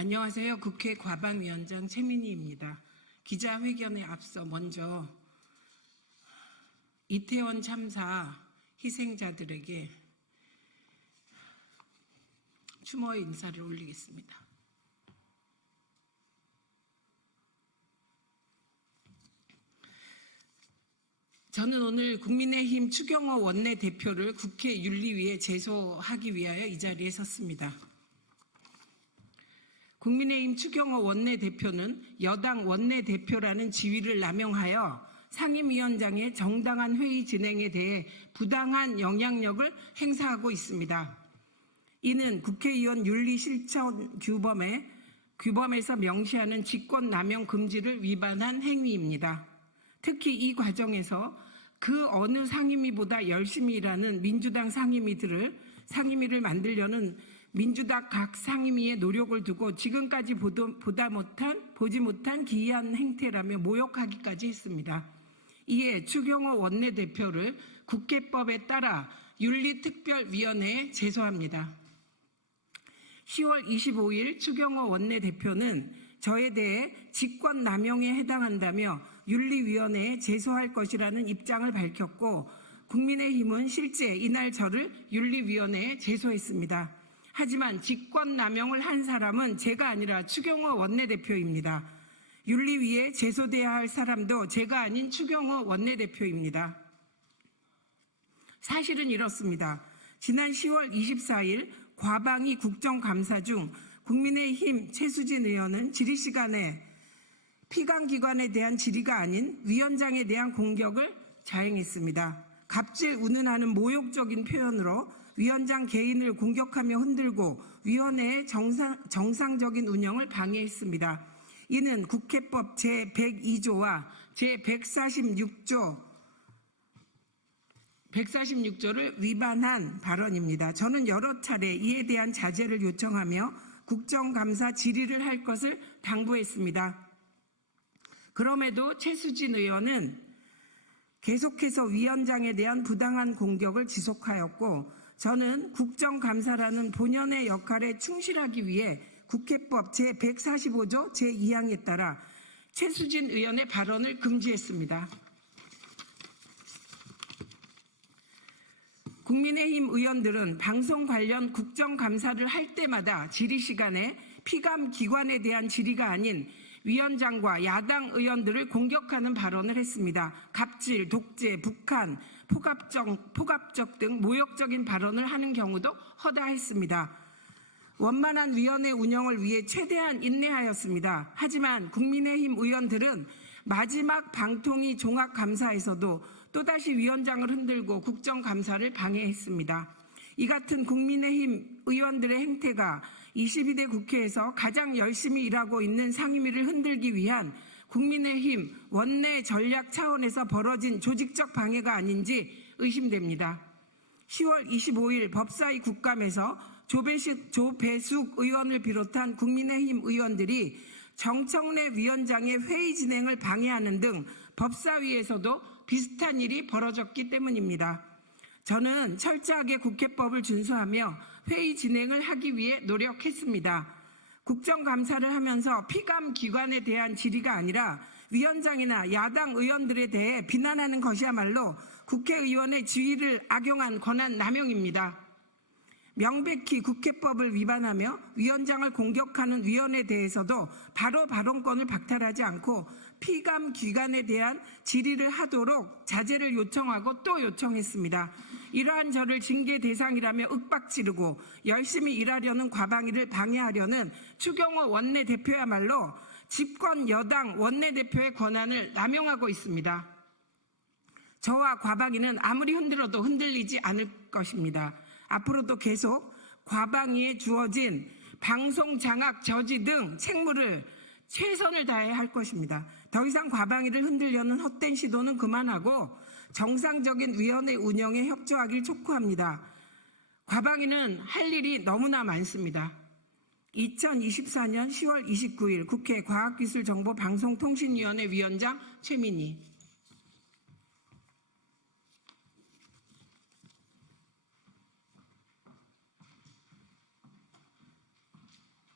안녕하세요. 국회 과방위원장 최민희입니다. 기자회견에 앞서 먼저 이태원 참사 희생자들에게 추모의 인사를 올리겠습니다. 저는 오늘 국민의힘 추경호 원내대표를 국회 윤리위에 제소하기 위하여 이 자리에 섰습니다. 국민의힘 추경호 원내대표는 여당 원내대표라는 지위를 남용하여 상임위원장의 정당한 회의 진행에 대해 부당한 영향력을 행사하고 있습니다. 이는 국회의원 윤리실천 규범에서 명시하는 직권남용 금지를 위반한 행위입니다. 특히 이 과정에서 그 어느 상임위보다 열심히 일하는 민주당 상임위를 만들려는 민주당 각 상임위의 노력을 두고 지금까지 보지 못한 기이한 행태라며 모욕하기까지 했습니다. 이에 추경호 원내대표를 국회법에 따라 윤리특별위원회에 제소합니다. 10월 25일 추경호 원내대표는 저에 대해 직권남용에 해당한다며 윤리위원회에 제소할 것이라는 입장을 밝혔고 국민의힘은 실제 이날 저를 윤리위원회에 제소했습니다. 하지만 직권남용을 한 사람은 제가 아니라 추경호 원내대표입니다. 윤리위에 제소돼야 할 사람도 제가 아닌 추경호 원내대표입니다. 사실은 이렇습니다. 지난 10월 24일 과방위 국정감사 중 국민의힘 최수진 의원은 질의시간에 피감기관에 대한 질의가 아닌 위원장에 대한 공격을 자행했습니다. 갑질 운운하는 모욕적인 표현으로 위원장 개인을 공격하며 흔들고 위원회의 정상적인 운영을 방해했습니다. 이는 국회법 제102조와 제146조를 위반한 발언입니다. 저는 여러 차례 이에 대한 자제를 요청하며 국정감사 질의를 할 것을 당부했습니다. 그럼에도 최수진 의원은 계속해서 위원장에 대한 부당한 공격을 지속하였고 저는 국정감사라는 본연의 역할에 충실하기 위해 국회법 제145조 제2항에 따라 최수진 의원의 발언을 금지했습니다. 국민의힘 의원들은 방송 관련 국정감사를 할 때마다 질의시간에 피감기관에 대한 질의가 아닌 위원장과 야당 의원들을 공격하는 발언을 했습니다. 갑질, 독재, 북한, 포갑적 등 모욕적인 발언을 하는 경우도 허다했습니다. 원만한 위원회 운영을 위해 최대한 인내하였습니다. 하지만 국민의힘 의원들은 마지막 방통위 종합감사에서도 또다시 위원장을 흔들고 국정감사를 방해했습니다. 이 같은 국민의힘 의원들의 행태가 22대 국회에서 가장 열심히 일하고 있는 상임위를 흔들기 위한 국민의힘 원내 전략 차원에서 벌어진 조직적 방해가 아닌지 의심됩니다. 10월 25일 법사위 국감에서 조배숙 의원을 비롯한 국민의힘 의원들이 정청래 위원장의 회의 진행을 방해하는 등 법사위에서도 비슷한 일이 벌어졌기 때문입니다. 저는 철저하게 국회법을 준수하며 회의 진행을 하기 위해 노력했습니다. 국정감사를 하면서 피감기관에 대한 질의가 아니라 위원장이나 야당 의원들에 대해 비난하는 것이야말로 국회의원의 지위를 악용한 권한 남용입니다. 명백히 국회법을 위반하며 위원장을 공격하는 위원에 대해서도 바로 발언권을 박탈하지 않고 피감기관에 대한 질의를 하도록 자제를 요청하고 또 요청했습니다. 이러한 저를 징계 대상이라며 윽박지르고 열심히 일하려는 과방위를 방해하려는 추경호 원내대표야말로 집권 여당 원내대표의 권한을 남용하고 있습니다. 저와 과방위는 아무리 흔들어도 흔들리지 않을 것입니다. 앞으로도 계속 과방위에 주어진 방송 장악 저지 등 책무를 최선을 다해 할 것입니다. 더 이상 과방위를 흔들려는 헛된 시도는 그만하고 정상적인 위원회 운영에 협조하길 촉구합니다. 과방위는 할 일이 너무나 많습니다. 2024년 10월 29일 국회 과학기술정보방송통신위원회 위원장 최민희.